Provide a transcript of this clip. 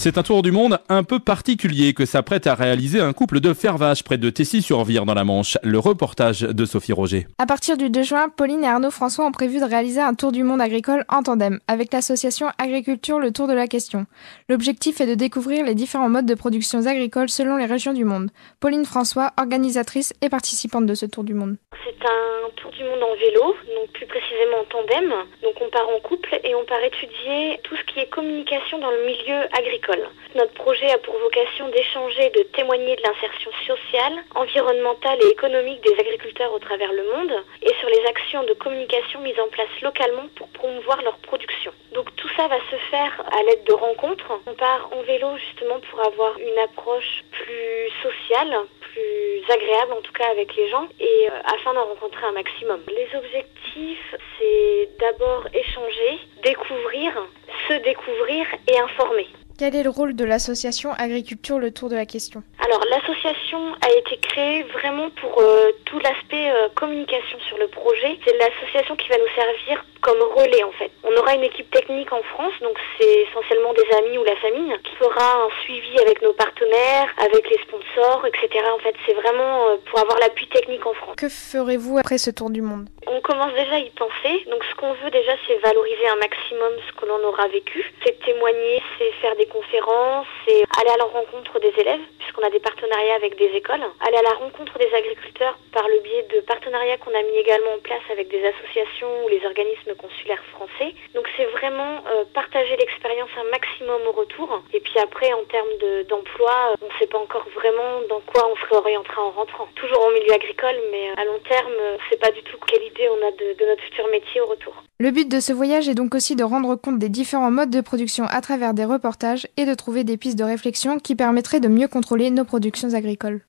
C'est un tour du monde un peu particulier que s'apprête à réaliser un couple de Fervaches près de Tessy-sur-Vire dans la Manche. Le reportage de Sophie Roger. À partir du 2 juin, Pauline et Arnaud François ont prévu de réaliser un tour du monde agricole en tandem avec l'association Agriculture Le Tour de la Question. L'objectif est de découvrir les différents modes de production agricoles selon les régions du monde. Pauline François, organisatrice et participante de ce tour du monde. C'est un tour du monde en vélo, donc plus précisément en tandem. Donc on part en couple et on part étudier tout ce qui est communication dans le milieu agricole. Notre projet a pour vocation d'échanger, de témoigner de l'insertion sociale, environnementale et économique des agriculteurs au travers le monde et sur les actions de communication mises en place localement pour promouvoir leur production. Donc tout ça va se faire à l'aide de rencontres. On part en vélo justement pour avoir une approche plus sociale, plus agréable en tout cas avec les gens et afin d'en rencontrer un maximum. Les objectifs, c'est d'abord échanger, découvrir, se découvrir et informer. Quel est le rôle de l'association Agriculture Le Tour de la Question ? Alors l'association a été créée vraiment pour tout l'aspect communication sur le projet. C'est l'association qui va nous servir comme relais en fait. On aura une équipe technique en France, donc c'est essentiellement des amis ou la famille, qui fera un suivi avec nos partenaires, avec les sponsors, etc. En fait, c'est vraiment pour avoir l'appui technique en France. Que ferez-vous après ce tour du monde ? On commence déjà à y penser. Donc ce qu'on veut déjà, c'est valoriser un maximum ce que l'on aura vécu. C'est témoigner, c'est faire des conférences, c'est aller à la rencontre des élèves, puisqu'on a des partenariats avec des écoles, aller à la rencontre des agriculteurs par le biais de partenariats qu'on a mis également en place avec des associations ou les organismes consulaires français. Donc c'est vraiment partager l'expérience un maximum au retour. Et puis après, en termes d'emploi, on ne sait pas encore vraiment dans quoi on se réorientera en rentrant. Toujours en milieu agricole, mais à long terme, c'est pas du tout quelle idée on a de notre futur métier au retour. Le but de ce voyage est donc aussi de rendre compte des différents modes de production à travers des reportages et de trouver des pistes de réflexion qui permettraient de mieux contrôler nos productions agricoles.